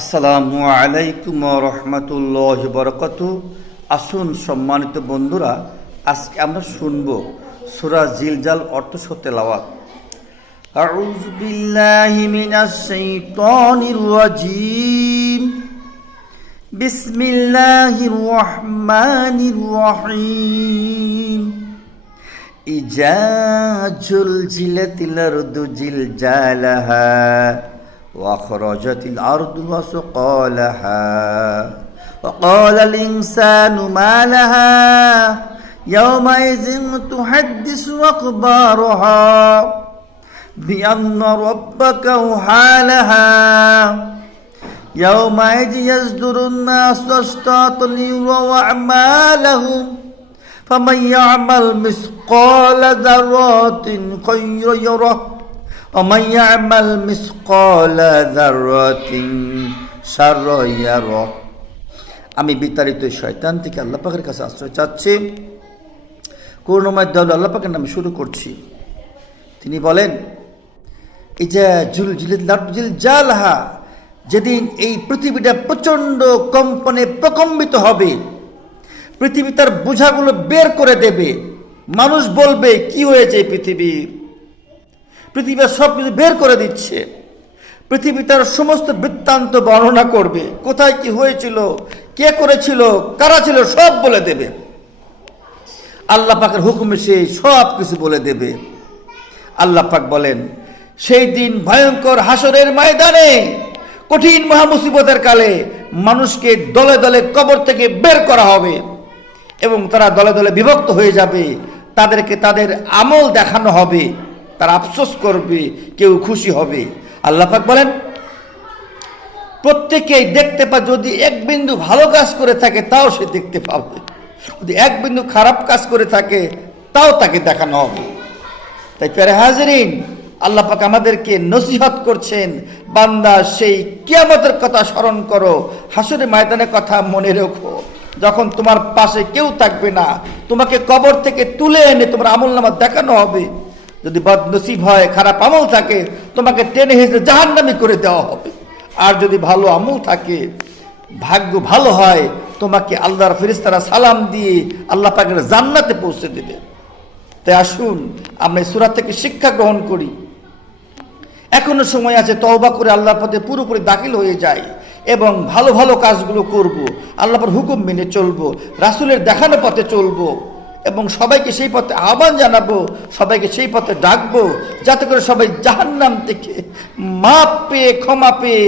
আসসালামু আলাইকুম ওয়া রাহমাতুল্লাহি ওয়া বারাকাতুহু। আসুন সম্মানিত বন্ধুরা, আজকে আমরা শুনব সূরা জিলজাল অর্থ সহ তেলাওয়াত। আউযু বিল্লাহি মিনাশ শাইতানির রাজীম। বিসমিল্লাহির রহমানির রহিম। ইজা জুলজিলাতিল আরদু জিলজালাহা وأخرجت الأرض وثقالها وقال الإنسان ما لها يومئذ تحدث أخبارها بأن ربك أوحى لها يومئذ يصدر الناس أشتاتا ليروا أعمالهم فمن يعمل مثقال ذرة خيرا يره ومن يعمل مثقال ذرة شرا يره। আমি বিতাড়িত শয়তান থেকে আল্লাহ পাকের কাছে আশ্রয় চাচ্ছি। করুণাময় দয়ালু আল্লাহ পাকের নামে শুরু করছি। তিনি বলেন, ইজা জিলজালাহা, যেদিন এই পৃথিবীটা প্রচণ্ড কম্পনে প্রকম্পিত হবে, পৃথিবী তার বোঝাগুলো বের করে দেবে। মানুষ বলবে, কি হয়েছে পৃথিবীর সব কিছু বের করে দিচ্ছে। পৃথিবী তার সমস্ত বৃত্তান্ত বর্ণনা করবে, কোথায় কি হয়েছিল, কে করেছিল, কারা ছিল, সব বলে দেবে। আল্লাহ পাকের হুকুমে সে সব কিছু বলে দেবে। আল্লাহ পাক বলেন, সেই দিন ভয়ঙ্কর হাসরের ময়দানে, কঠিন মহামুসিবতের কালে মানুষকে দলে দলে কবর থেকে বের করা হবে এবং তারা দলে দলে বিভক্ত হয়ে যাবে। তাদেরকে তাদের আমল দেখানো হবে, তারা আফসোস করবে, কেউ খুশি হবে। আল্লাহ পাক বলেন, প্রত্যেকেই দেখতে পাবে। যদি এক বিন্দু ভালো কাজ করে থাকে তাও সে দেখতে পাবে, যদি এক বিন্দু খারাপ কাজ করে থাকে তাও তাকে দেখানো হবে। তাই প্যারে হাজরিন, আল্লাহ পাক আমাদেরকে নসিহত করছেন, বান্দা সেই কিয়ামতের কথা স্মরণ করো, হাসরের ময়দানের কথা মনে রেখো। যখন তোমার পাশে কেউ থাকবে না, তোমাকে কবর থেকে তুলে এনে তোমার আমলনামা দেখানো হবে। যদি বদনসিব হয়, খারাপ আমল থাকে, তোমাকে টেনে হেঁচড়ে জাহান্নামী করে দেওয়া হবে। আর যদি ভালো আমল থাকে, ভাগ্য ভালো হয়, তোমাকে আল্লাহর ফেরেশতারা সালাম দিয়ে আল্লাহ পাকের জান্নাতে পৌঁছে দেবে। তাই আসুন আমরা এই সূরা থেকে শিক্ষা গ্রহণ করি। এখনো সময় আছে, তওবা করে আল্লাহর পথে পুরোপুরি দাখিল হয়ে যায় এবং ভালো ভালো কাজগুলো করব, আল্লাহর হুকুম মেনে চলবো, রাসূলের দেখানো পথে চলবো এবং সবাইকে সেই পথে আহ্বান জানাবো, সবাইকে সেই পথে ডাকবো, যাতে করে সবাই জাহান্নাম থেকে মাপ পেয়ে, ক্ষমা পেয়ে